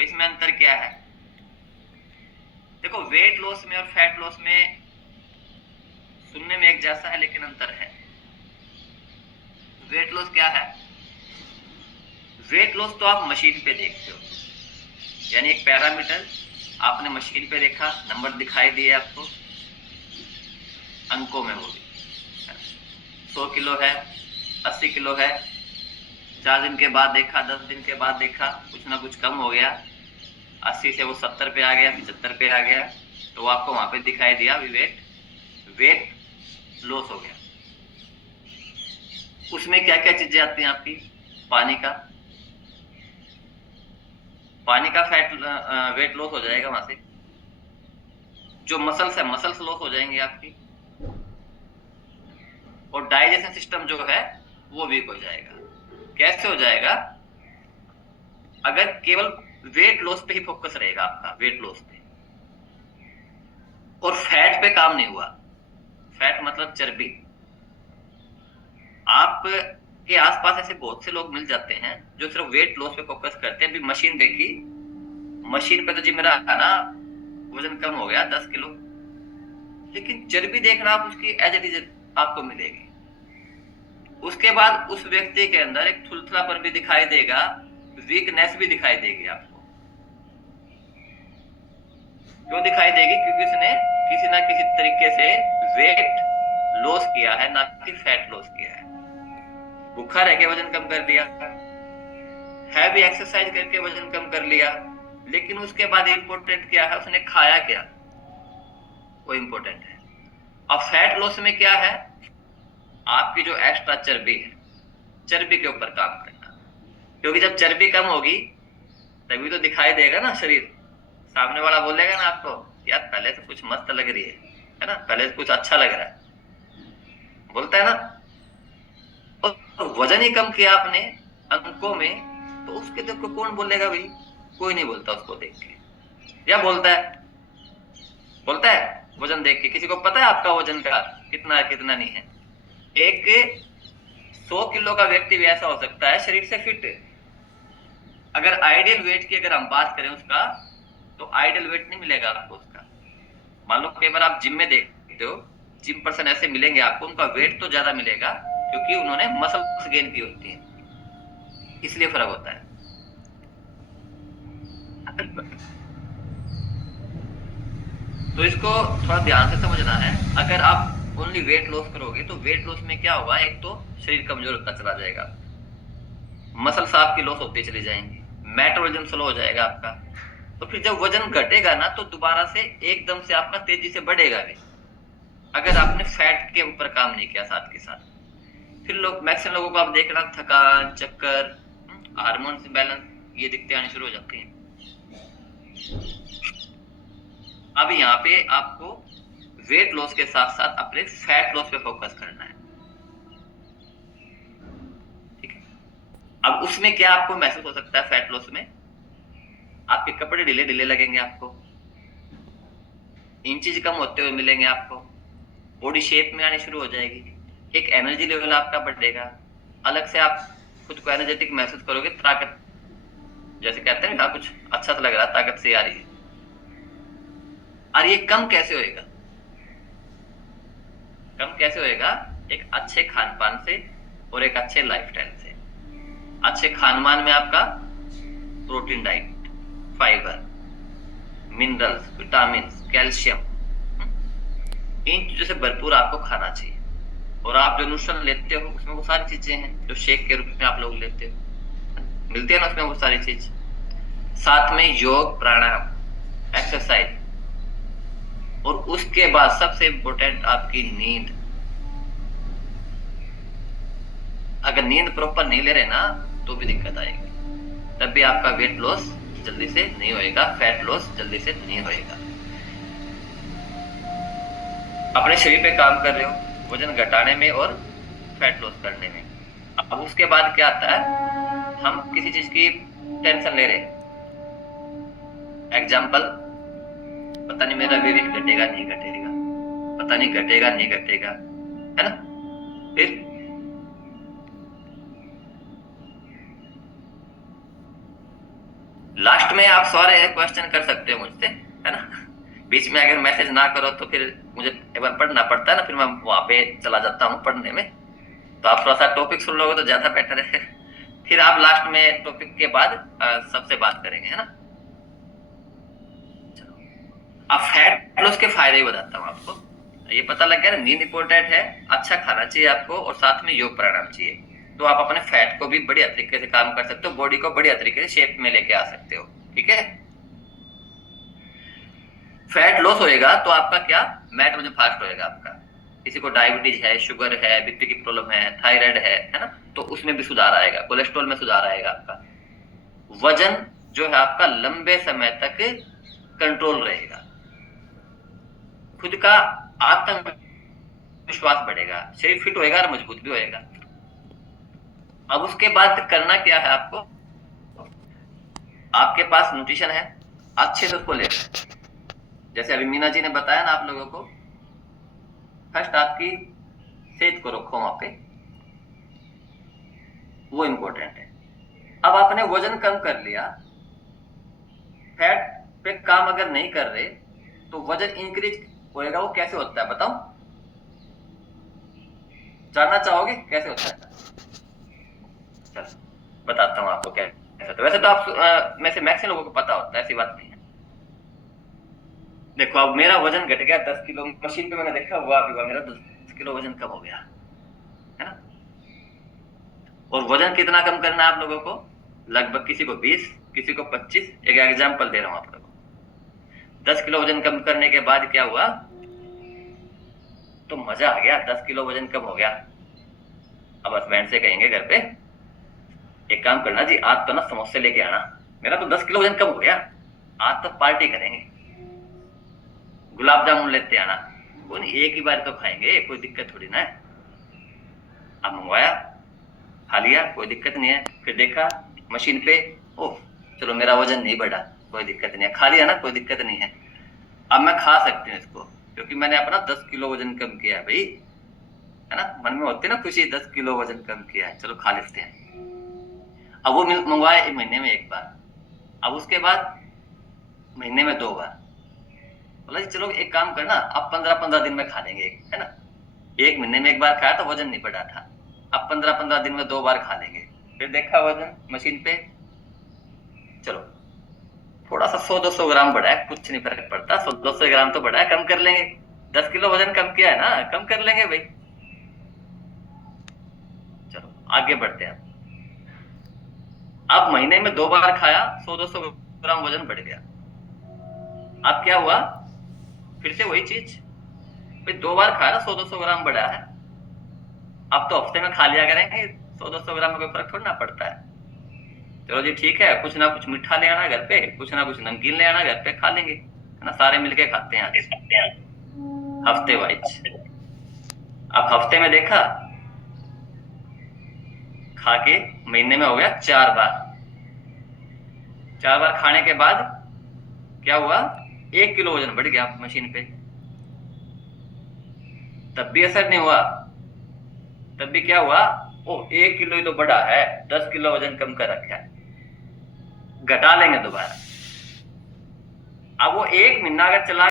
तो इसमें अंतर क्या है? देखो, वेट लॉस में और फैट लॉस में सुनने में एक जैसा है लेकिन अंतर है। वेट लॉस क्या है? वेट लॉस तो आप मशीन पे देखते हो, यानी एक पैरामीटर आपने मशीन पे देखा, नंबर दिखाई दिए आपको अंकों में, वो भी 100 किलो है, 80 किलो है। 4 दिन के बाद देखा, 10 दिन के बाद देखा, कुछ ना कुछ कम हो गया, 80 से वो 70 पे आ गया, 75 पे आ गया, तो आपको वहां पे दिखाई दिया वेट वेट लॉस हो गया। उसमें क्या क्या चीजें आती हैं आपकी? पानी का पानी का फैट वेट लॉस हो जाएगा वहां से। जो मसल्स है, मसल्स लॉस हो जाएंगे आपकी। और डाइजेशन सिस्टम जो है वो वीक हो जाएगा। कैसे हो जाएगा? अगर केवल वेट लॉस पे ही फोकस रहेगा आपका, वेट लॉस पे, और फैट पे काम नहीं हुआ। फैट मतलब चर्बी। आप के आसपास ऐसे बहुत से लोग मिल जाते हैं जो सिर्फ वेट लॉस पे फोकस करते हैं। अभी मशीन देखी, मशीन पे तो जी मेरा है ना वजन कम हो गया 10 किलो, लेकिन चर्बी देखना आप उसकी एज इट इज आपको मिलेगी। उसके बाद उस व्यक्ति के अंदर एक थुलथुलापन भी दिखाई देगा, वीकनेस भी दिखाई देगी आपको। क्यों दिखाई देगी? क्योंकि उसने किसी ना किसी तरीके से वेट लॉस किया है, ना कि फैट लॉस किया है। भूखा रह के वजन कम कर दिया, हैवी एक्सरसाइज करके वजन कम कर लिया, लेकिन उसके बाद इंपॉर्टेंट क्या है, उसने खाया क्या, वो इंपॉर्टेंट है। अब फैट लॉस में क्या है? आपकी जो एक्स्ट्रा चर्बी है, चर्बी के ऊपर काम करना। क्योंकि जब चर्बी कम होगी तभी तो दिखाई देगा ना शरीर। सामने वाला बोलेगा ना आपको, यार पहले तो कुछ मस्त लग रही है ना, पहले तो कुछ अच्छा लग रहा है, बोलता है ना। और वजन ही कम किया आपने अंकों में, तो उसके देख को कौन बोलेगा भाई? कोई नहीं बोलता उसको देख के। या बोलता है? बोलता है वजन देख के? किसी को पता है आपका वजन का कितना है कितना नहीं है? एक 100 किलो का व्यक्ति भी ऐसा हो सकता है शरीर से फिट। अगर आइडियल वेट की अगर हम बात करें उसका, तो आइडियल वेट नहीं मिलेगा आपको उसका। मान लो कई बार आप जिम में देखते हो, जिम पर्सन ऐसे मिलेंगे आपको, उनका वेट तो ज्यादा मिलेगा क्योंकि उन्होंने मसल्स गेन की होती है, इसलिए फर्क होता है। तो इसको थोड़ा ध्यान से समझना है। अगर आप ओनली वेट लॉस करोगे तो वेट लॉस में क्या होगा? एक तो शरीर कमजोर होता चला जाएगा, मसल्स आपकी लॉस होती चली जाएंगी, मेटाबॉलिज्म स्लो हो जाएगा आपका। तो फिर जब वजन घटेगा ना, तो दोबारा से एकदम से आपका तेजी से बढ़ेगा भी, अगर आपने फैट के ऊपर काम नहीं किया साथ के साथ। फिर लोग, मैक्सिमम लोगों को आप देखना, थकान, चक्कर, हार्मोन्स बैलेंस, ये दिक्कतें आनी शुरू हो जाती हैं। अब यहाँ पे आपको वेट लॉस के साथ साथ अपने फैट लॉस पे फोकस करना है, ठीक है? अब उसमें क्या आपको महसूस हो सकता है? फैट लॉस में आपके कपड़े ढीले ढीले लगेंगे आपको, इंचेज कम होते हुए मिलेंगे आपको, बॉडी शेप में आनी शुरू हो जाएगी, एक एनर्जी लेवल आपका बढ़ेगा, अलग से आप खुद को एनर्जेटिक महसूस करोगे, ताकत, जैसे कहते हैं ना कुछ अच्छा सा लग रहा है, ताकत से आ रही है। और ये कम कैसे होएगा? कम कैसे होएगा? एक अच्छे खान पान से और एक अच्छे लाइफस्टाइल से। अच्छे खान पान में आपका protein diet, fibre, minerals, vitamin, calcium, इन चीजों से भरपूर आपको खाना चाहिए। और आप जो न्यूट्रिशन लेते हो उसमें वो सारी चीजें हैं जो शेक के रूप में आप लोग लेते हो, मिलती है ना उसमें वो सारी चीज। साथ में योग, प्राणायाम, एक्सरसाइज, और उसके बाद सबसे इंपॉर्टेंट आपकी नींद। अगर नींद प्रॉपर नहीं ले रहे ना, तो भी दिक्कत आएगी, तब भी आपका वेट लॉस जल्दी से नहीं होएगा, फैट लॉस जल्दी से नहीं होएगा। अपने शरीर पे काम कर रहे हो वजन घटाने में और फैट लॉस करने में। अब उसके बाद क्या आता है? हम किसी चीज की टेंशन ले रहे हैं, एग्जाम्पल, पता नहीं मेरा वेट घटेगा नहीं घटेगा, पता नहीं घटेगा नहीं घटेगा, है ना? फिर लास्ट में आप सारे क्वेश्चन कर सकते हो मुझसे, है ना। बीच में अगर मैसेज ना करो तो फिर मुझे एक बार पढ़ना पड़ता है ना, फिर मैं वहां पे चला जाता हूँ पढ़ने में। तो आप थोड़ा सा टॉपिक सुन लोगे तो ज्यादा बेटर है। फिर आप लास्ट में टॉपिक के बाद सबसे बात करेंगे, है ना। अब फैट लॉस के फायदे ही बताता हूँ आपको। ये पता लग गया ना, नींद इंपॉर्टेंट है, अच्छा खाना चाहिए आपको, और साथ में योग प्राणायाम चाहिए। तो आप अपने फैट को भी बढ़िया तरीके से काम कर सकते हो, बॉडी को बढ़िया तरीके से शेप में लेके आ सकते हो, ठीक है। फैट लॉस होएगा तो आपका क्या, मेटाबॉलिज्म फास्ट होएगा आपका। किसी को डायबिटीज है, शुगर है, बीपी की प्रॉब्लम है, थायराइड है ना, तो उसमें भी सुधार आएगा, कोलेस्ट्रॉल में सुधार आएगा आपका। वजन जो है आपका लंबे समय तक कंट्रोल रहेगा। खुद का आत्मविश्वास बढ़ेगा, शरीर फिट होएगा और मजबूत भी होएगा। अब उसके बाद करना क्या है आपको, आपके पास न्यूट्रिशन है, अच्छे से उसको लेना। जैसे अभी मीना जी ने बताया ना आप लोगों को, फर्स्ट आपकी सेहत को रखो वहां पे, वो इंपॉर्टेंट है। अब आपने वजन कम कर लिया, फैट पे काम अगर नहीं कर रहे, तो वजन इंक्रीज होएगा। वो कैसे होता है बताओ, जानना चाहोगे कैसे होता है? चलो बताता हूँ आपको कैसे होता है। वैसे तो आप में से मैक्सिमम लोगों को पता होता है, ऐसी बात नहीं है। देखो अब मेरा वजन घट गया 10 किलो, मशीन पे मैंने देखा हुआ भी हुआ, मेरा 10 किलो वजन कम हो गया, है ना। और वजन कितना कम करना है आप लोगों को, लगभग किसी को 20, किसी को 25। एक एग्जांपल दे रहा हूं आप लोगों को। 10 किलो वजन कम करने के बाद क्या हुआ, तो मजा आ गया, 10 किलो वजन कम हो गया। अब हस्बैंड से कहेंगे घर पे, एक काम करना जी, आज तो ना समोसे लेके आना, मेरा तो 10 किलो वजन कम हो गया, आज तो पार्टी करेंगे, गुलाब जामुन लेते आना। वो नहीं, एक ही बार तो खाएंगे, कोई दिक्कत थोड़ी ना है। अब मंगवाया, खा लिया, कोई दिक्कत नहीं है। फिर देखा मशीन पे, ओह चलो मेरा वजन नहीं बढ़ा, कोई दिक्कत नहीं है, खा लिया ना, कोई दिक्कत नहीं है। अब मैं खा सकती हूँ इसको, क्योंकि मैंने अपना 10 किलो वजन कम किया है भाई, है ना। मन में होती है ना खुशी, 10 किलो वजन कम किया है, चलो खा लेते हैं। अब वो मंगवाया एक महीने में एक बार, अब उसके बाद महीने में 2 बार। बोला जी चलो एक काम करना, अब 15-15 दिन में खा लेंगे, है ना। एक महीने में एक बार खाया तो वजन नहीं बढ़ा था, अब 15-15 दिन में 2 बार खा लेंगे। फिर देखा वजन मशीन पे, चलो थोड़ा सा 100-200 ग्राम बढ़ा है, कुछ नहीं फर्क पड़ता, 100-200 ग्राम तो बढ़ा है, कम कर लेंगे। 10 किलो वजन कम किया है ना, कम कर लेंगे भाई। चलो आगे बढ़ते हैं। अब महीने में 2 बार खाया, 100-200 ग्राम वजन बढ़ गया। अब क्या हुआ, फिर से वही चीज, भाई 2 बार खाया ना, 100-200 ग्राम बढ़ा है, अब तो हफ्ते में खा लिया करेंगे, 100-200 ग्राम में कोई फर्क थोड़ा ना पड़ता है। चलो जी ठीक है, कुछ ना कुछ मीठा ले आना घर पे, कुछ ना कुछ नमकीन ले आना घर पे, खा लेंगे, है ना, सारे मिलके खाते हैं आज, हफ्ते वाइज। अब हफ्ते में देखा, खा के महीने में हो गया 4 बार। 4 बार खाने के बाद क्या हुआ, 1 किलो वजन बढ़ गया मशीन पे। तब भी असर नहीं हुआ, तब भी क्या हुआ, ओ 1 किलो ही तो बढ़ा है, 10 किलो वजन कम कर रखा है, घटा लेंगे दोबारा। अब वो 1 महीना अगर चला